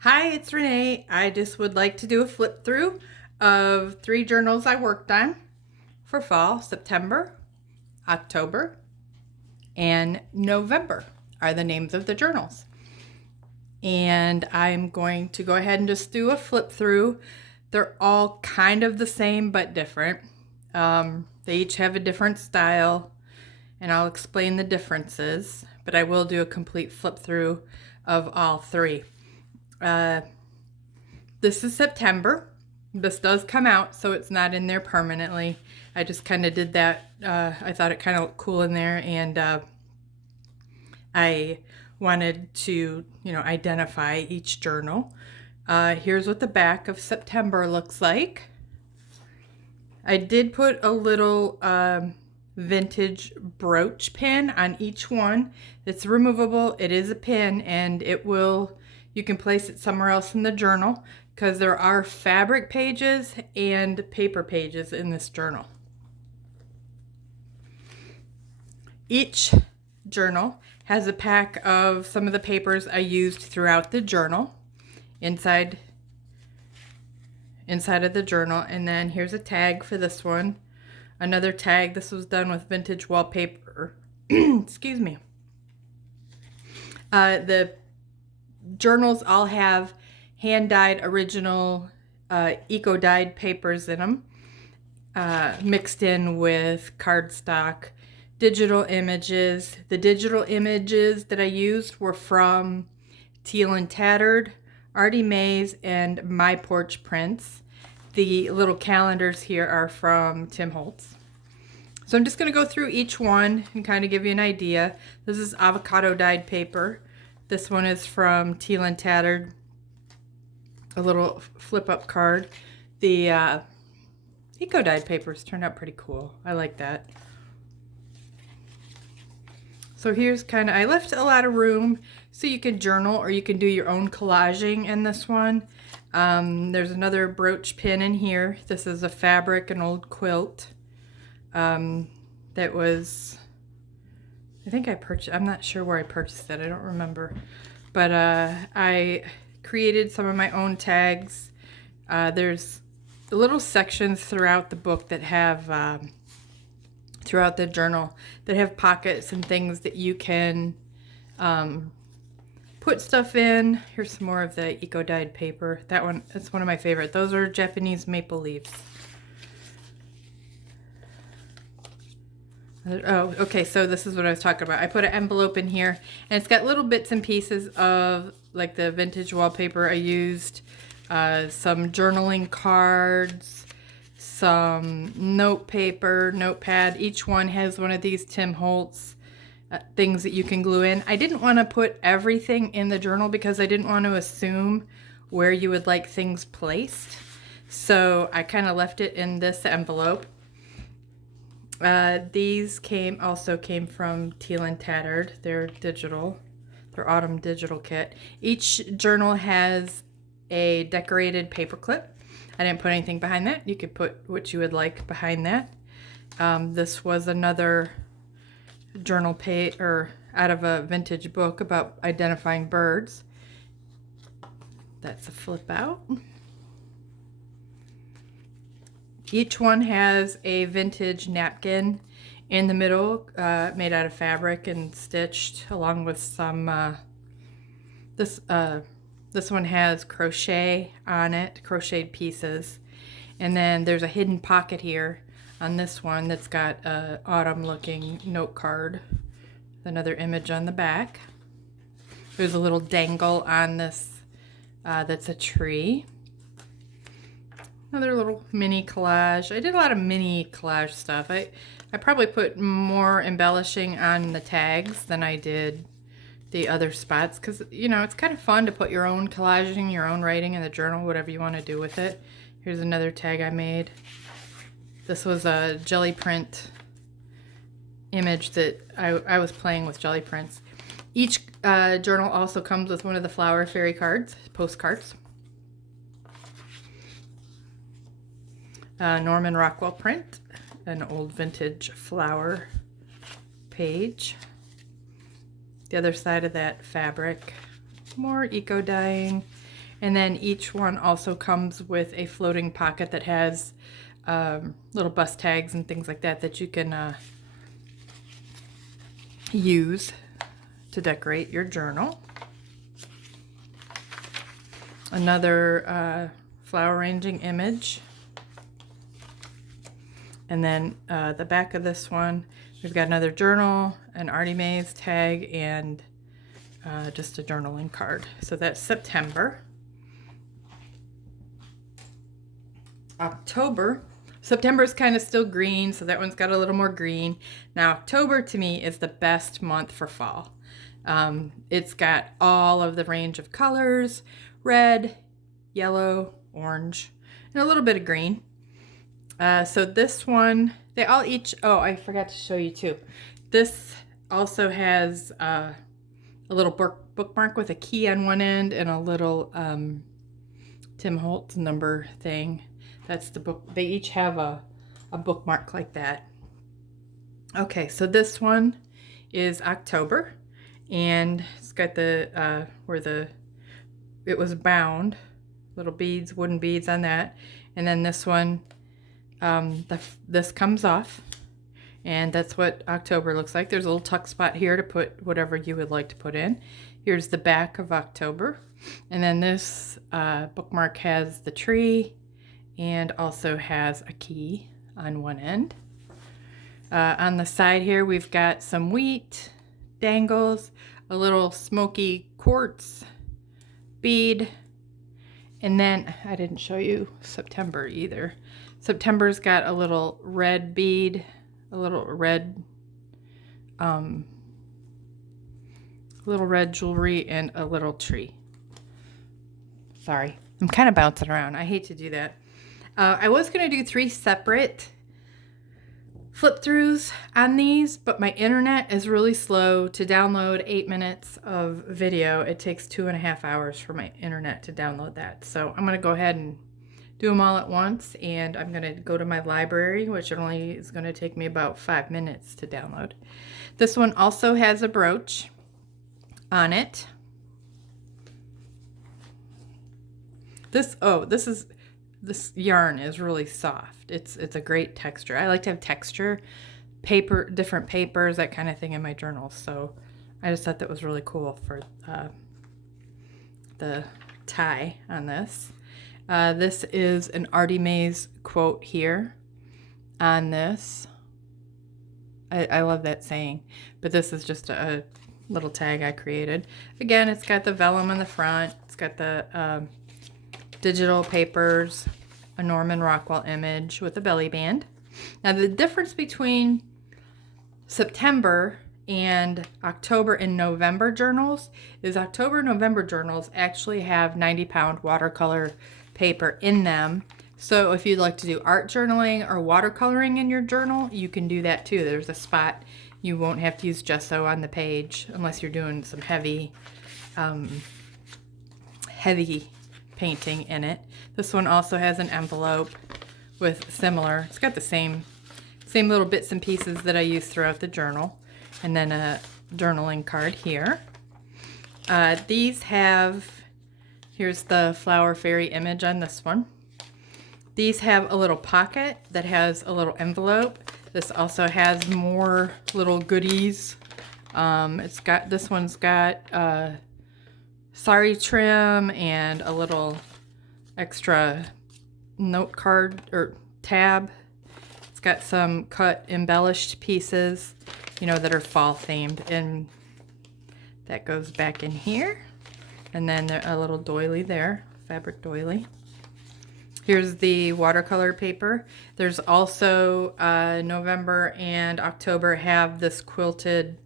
Hi, it's Renee. I just would like to do a flip through of 3 journals I worked on for fall. September, October, and November are the names of the journals. And I'm going to go ahead and just do a flip through. They're all kind of the same but different. They each have a different style, and I'll explain the differences, but I will do a complete flip through of all 3. This is September. This does come out, so it's not in there permanently. I just kind of did that. I thought it kind of looked cool in there, and I wanted to, identify each journal. Here's what the back of September looks like. I did put a little vintage brooch pin on each one. It's removable. It is a pin, and you can place it somewhere else in the journal because there are fabric pages and paper pages in this journal. Each journal has a pack of some of the papers I used throughout the journal inside of the journal. And then here's a tag for this one. Another tag. This was done with vintage wallpaper. Excuse me. The journals all have hand-dyed original eco-dyed papers in them, mixed in with cardstock, digital images. The digital images that I used were from Teal and Tattered, Artie Mays, and My Porch Prints. The little calendars here are from Tim Holtz. So I'm just going to go through each one and kind of give you an idea. This is avocado dyed paper. This one is from Teal and Tattered. A little flip up card. The eco dyed papers turned out pretty cool. I like that. So here's I left a lot of room so you can journal or you can do your own collaging in this one. There's another brooch pin in here. This is a fabric, an old quilt. That was, I think I purchased, I'm not sure where I purchased it. I don't remember. But I created some of my own tags. There's little sections throughout the book that have, throughout the journal, that have pockets and things that you can put stuff in. Here's some more of the eco-dyed paper. That's one of my favorite. Those are Japanese maple leaves. Oh, okay, so this is what I was talking about. I put an envelope in here, and it's got little bits and pieces of, like, the vintage wallpaper I used, some journaling cards, some note paper, notepad. Each one has one of these Tim Holtz things that you can glue in. I didn't want to put everything in the journal because I didn't want to assume where you would like things placed. So I kind of left it in this envelope. These also came from Teal and Tattered. They're digital. They're autumn digital kit. Each journal has a decorated paper clip. I didn't put anything behind that. You could put what you would like behind that. This was another journal page out of a vintage book about identifying birds. That's a flip out. Each one has a vintage napkin in the middle, made out of fabric and stitched, along with some, this one has crochet on it, crocheted pieces. And then there's a hidden pocket here on this one that's got an autumn-looking note card with another image on the back. There's a little dangle on this that's a tree. Another little mini collage. I did a lot of mini collage stuff. I probably put more embellishing on the tags than I did the other spots because, it's kind of fun to put your own collaging, your own writing in the journal, whatever you want to do with it. Here's another tag I made. This was a jelly print image that I was playing with jelly prints. Each journal also comes with one of the Flower Fairy cards, postcards. Norman Rockwell print, an old vintage flower page. The other side of that fabric, more eco dyeing. And then each one also comes with a floating pocket that has little bus tags and things like that that you can use to decorate your journal. Another flower arranging image. And then the back of this one, we've got another journal, an Artie Mays tag, and just a journaling card. So that's September. October. September is kind of still green, so that one's got a little more green. Now, October to me is the best month for fall. It's got all of the range of colors, red, yellow, orange, and a little bit of green. So this one, they all each, oh, I forgot to show you too. This also has a little bookmark with a key on one end and a little Tim Holtz number thing. That's the book. They each have a bookmark like that. Okay, so this one is October, and it's got the where it was bound, little beads, wooden beads on that. And then this one, this comes off, and that's what October looks like. There's a little tuck spot here to put whatever you would like to put in. Here's the back of October, and then this bookmark has the tree and also has a key on one end. On the side here, we've got some wheat dangles, a little smoky quartz bead, and then I didn't show you September either. September's got a little red bead, a little red jewelry, and a little tree. Sorry, I'm kind of bouncing around. I hate to do that. I was going to do 3 separate flip throughs on these, but my internet is really slow to download 8 minutes of video. It takes 2.5 hours for my internet to download that. So I'm going to go ahead and do them all at once, and I'm going to go to my library, which only is going to take me about 5 minutes to download. This one also has a brooch on it. This yarn is really soft. It's a great texture. I like to have texture, paper, different papers, that kind of thing in my journals. So I just thought that was really cool for the tie on this. This is an Artie Mays quote here on this. I love that saying, but this is just a little tag I created. Again, it's got the vellum in the front. It's got the digital papers, a Norman Rockwell image with a belly band. Now the difference between September and October and November journals is October and November journals actually have 90-pound watercolor paper in them. So if you'd like to do art journaling or watercoloring in your journal, you can do that too. There's a spot. You won't have to use gesso on the page unless you're doing some heavy painting in it. This one also has an envelope with similar, it's got the same little bits and pieces that I use throughout the journal, and then a journaling card here. These have, here's the flower fairy image on this one. These have a little pocket that has a little envelope. This also has more little goodies. This one's got sari trim and a little extra note card or tab. It's got some cut embellished pieces, that are fall themed, and that goes back in here. And then a little doily there, fabric doily. Here's the watercolor paper. There's also November and October have this quilted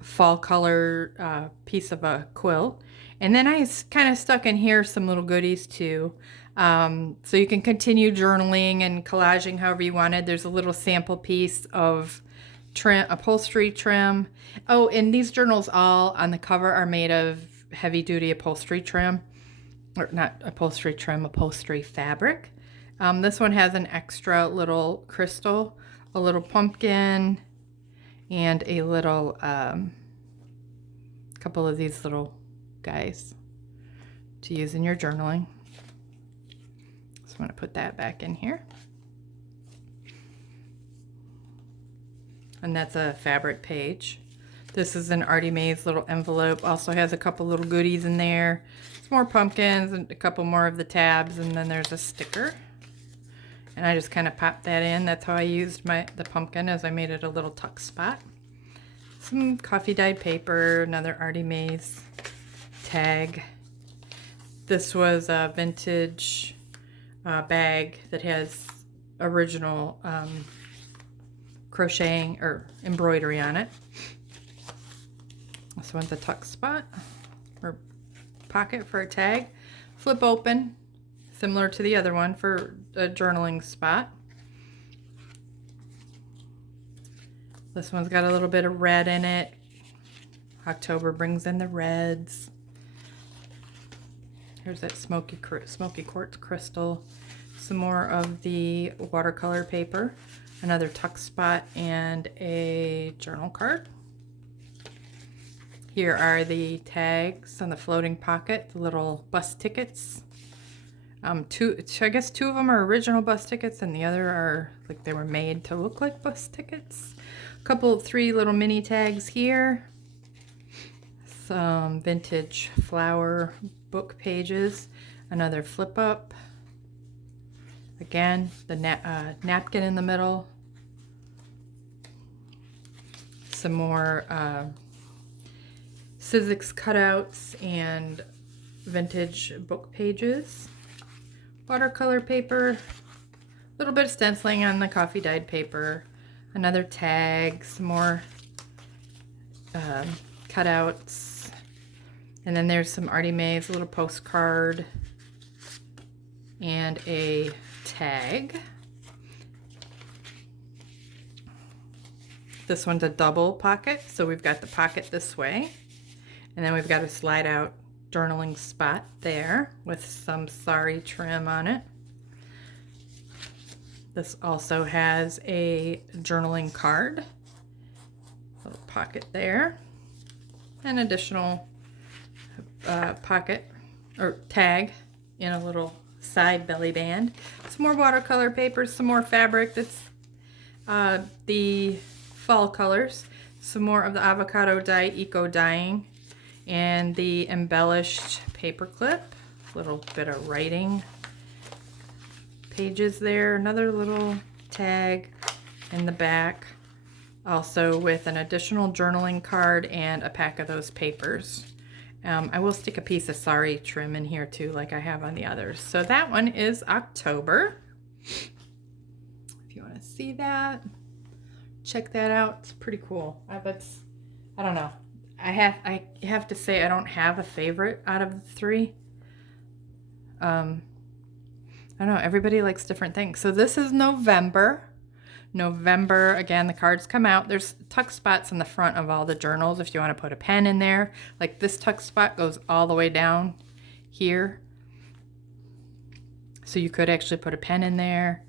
fall color piece of a quilt. And then I kind of stuck in here some little goodies too. So you can continue journaling and collaging however you wanted. There's a little sample piece of upholstery trim. Oh, and these journals all on the cover are made of heavy duty upholstery trim. Or not upholstery trim, upholstery fabric. This one has an extra little crystal, a little pumpkin, and a little couple of these little guys to to use in your journaling. So I'm going to put that back in here. And that's a fabric page. This is an Artie Mays little envelope. Also has a couple little goodies in there. Some more pumpkins and a couple more of the tabs, and then there's a sticker. And I just kind of popped that in. That's how I used the pumpkin, as I made it a little tuck spot. Some coffee dyed paper, another Artie Mays tag. This was a vintage bag that has original crocheting or embroidery on it. This one's a tuck spot or pocket for a tag. Flip open, similar to the other one, for a journaling spot. This one's got a little bit of red in it. October brings in the reds. Here's that smoky quartz crystal. Some more of the watercolor paper. Another tuck spot and a journal card. Here are the tags on the floating pocket, the little bus tickets. I guess two of them are original bus tickets and the other are like they were made to look like bus tickets. Three little mini tags here. Some vintage flower book pages. Another flip up. Again, the napkin in the middle. Some more Sizzix cutouts and vintage book pages. Watercolor paper. A little bit of stenciling on the coffee dyed paper. Another tag. Some more cutouts. And then there's some Artie Mays, a little postcard. And a tag. This one's a double pocket, so we've got the pocket this way, and then we've got a slide out journaling spot there with some sari trim on it. This also has a journaling card, little pocket there, an additional pocket or tag in a little side belly band. Some more watercolor paper, some more fabric that's the fall colors, some more of the avocado dye eco dyeing, and the embellished paper clip. Little bit of writing pages there. Another little tag in the back, also with an additional journaling card and a pack of those papers. I will stick a piece of sari trim in here too, like I have on the others. So that one is October. If you want to see that, check that out. It's pretty cool. I don't know. I have to say I don't have a favorite out of the three. I don't know. Everybody likes different things. So this is November. November, again, the cards come out. There's tuck spots in the front of all the journals if you want to put a pen in there. Like this tuck spot goes all the way down here. So you could actually put a pen in there.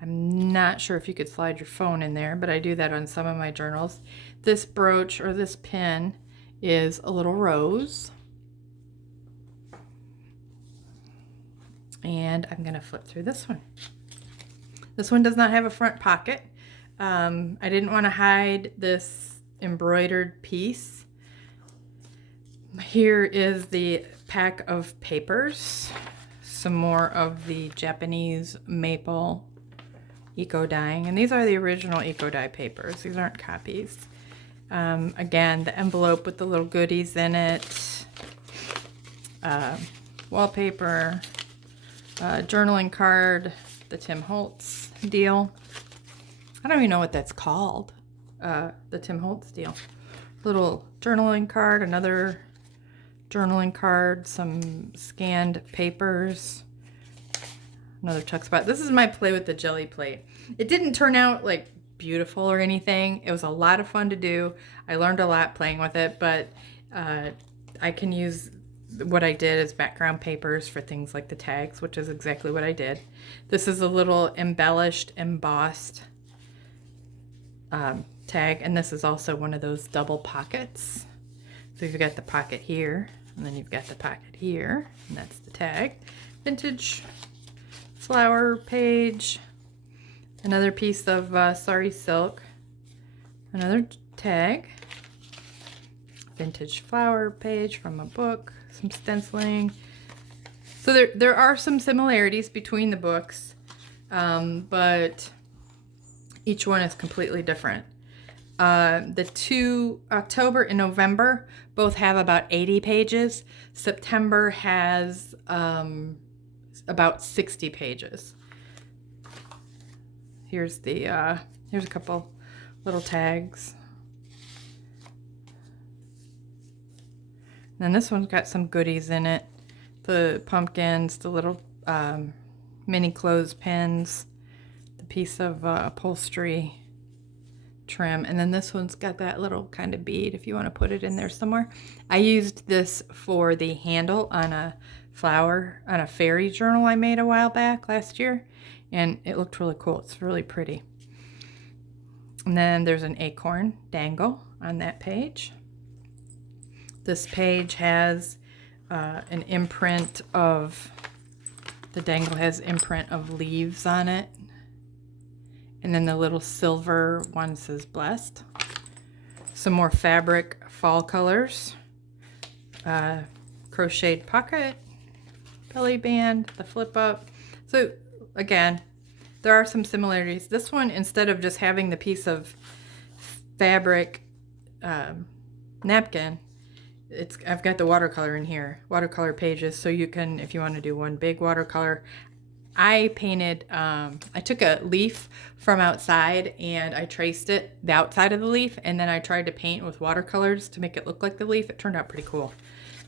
I'm not sure if you could slide your phone in there, but I do that on some of my journals. This brooch or this pin is a little rose. And I'm going to flip through this one. This one does not have a front pocket. I didn't want to hide this embroidered piece. Here is the pack of papers. Some more of the Japanese maple eco dyeing. And these are the original eco dye papers. These aren't copies. Again, the envelope with the little goodies in it. Wallpaper. Journaling card. The Tim Holtz deal. I don't even know what that's called. The Tim Holtz deal. Little journaling card, another journaling card, some scanned papers, another tuck spot. This is my play with the jelly plate. It didn't turn out like beautiful or anything. It was a lot of fun to do. I learned a lot playing with it, but I can use what I did as background papers for things like the tags, which is exactly what I did. This is a little embellished, embossed tag, and this is also one of those double pockets. So you've got the pocket here And then you've got the pocket here, and that's the tag. Vintage flower page. Another piece of sari silk. Another tag. Vintage flower page from a book. Some stenciling. So there are some similarities between the books, but each one is completely different. The two, October and November, both have about 80 pages. September has about 60 pages. Here's a couple little tags. And this one's got some goodies in it. The pumpkins, the little mini clothespins, the piece of upholstery trim, and then this one's got that little kind of bead if you want to put it in there somewhere. I used this for the handle on a fairy journal I made a while back last year, and it looked really cool. It's really pretty. And then there's an acorn dangle on that page. This page has an imprint of, the dangle has imprint of leaves on it. And then the little silver one says blessed. Some more fabric fall colors. Crocheted pocket, belly band, the flip up. So again, there are some similarities. This one, instead of just having the piece of fabric napkin, I've got the watercolor in here, watercolor pages, so you can, if you want to do one big watercolor. I painted, I took a leaf from outside and I traced it, the outside of the leaf, and then I tried to paint with watercolors to make it look like the leaf. It turned out pretty cool.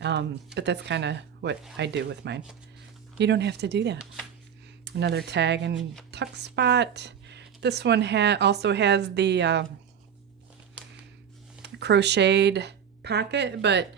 But that's kind of what I do with mine. You don't have to do that. Another tag and tuck spot. This one also has the crocheted pocket, but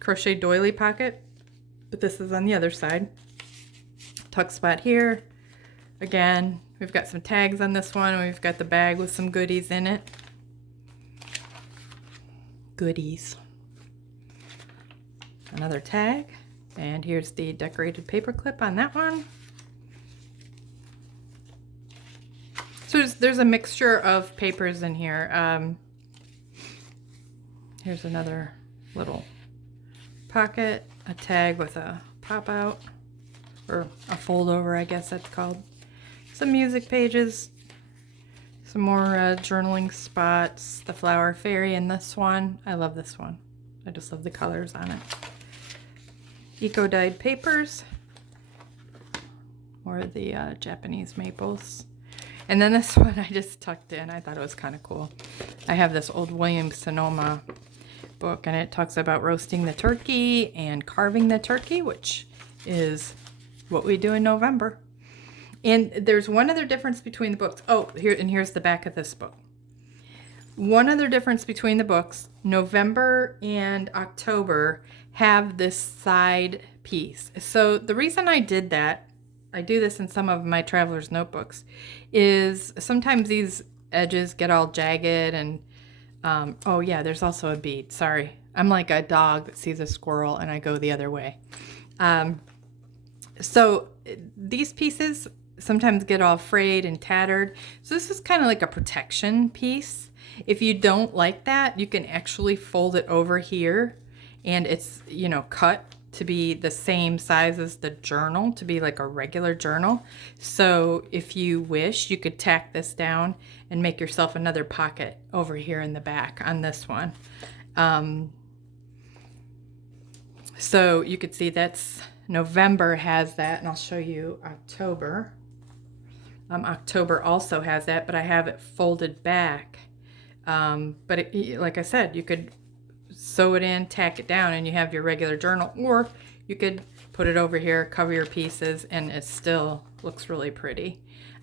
crochet doily pocket, but this is on the other side. Tuck spot here. Again, we've got some tags on this one. We've got the bag with some goodies in it. Goodies. Another tag, and here's the decorated paper clip on that one. So there's a mixture of papers in here. Here's another little pocket, a tag with a pop out, or a fold over, I guess that's called. Some music pages, some more journaling spots, the flower fairy in this one. I love this one. I just love the colors on it. Eco dyed papers, or the Japanese maples. And then this one I just tucked in. I thought it was kind of cool. I have this old Williams Sonoma book, and it talks about roasting the turkey and carving the turkey, which is what we do in November. And there's one other difference between the books. Oh, here's the back of this book. One other difference between the books: November and October have this side piece. So the reason I did that, I do this in some of my traveler's notebooks, is sometimes these edges get all jagged and oh yeah, there's also a bead. Sorry. I'm like a dog that sees a squirrel and I go the other way. So these pieces sometimes get all frayed and tattered. So this is kind of like a protection piece. If you don't like that, you can actually fold it over here, and it's, you know, cut to be the same size as the journal, to be like a regular journal. So if you wish, you could tack this down and make yourself another pocket over here in the back on this one. So you could see that's November has that, and I'll show you October. October also has that, but I have it folded back. But it, like I said, you could sew it in, tack it down, and you have your regular journal, or you could put it over here, cover your pieces, and it still looks really pretty.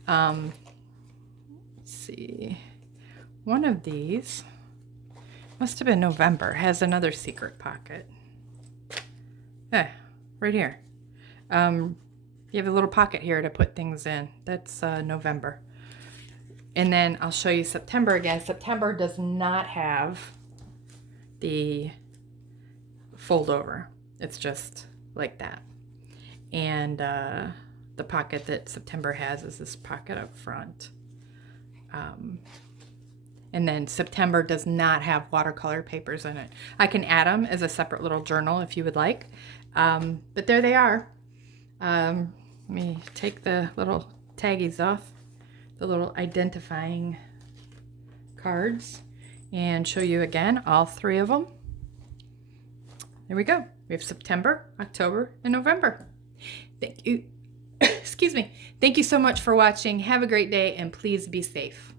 Let's see, one of these must have been November, has another secret pocket. Right here. You have a little pocket here to put things in. That's November. And then I'll show you September again. September does not have the fold over. It's just like that. And the pocket that September has is this pocket up front. And then September does not have watercolor papers in it. I can add them as a separate little journal if you would like. But there they are. Let me take the little taggies off, the little identifying cards, and show you again all 3 of them. There we go. We have September, October, and November. Thank you. Excuse me. Thank you so much for watching. Have a great day, and please be safe.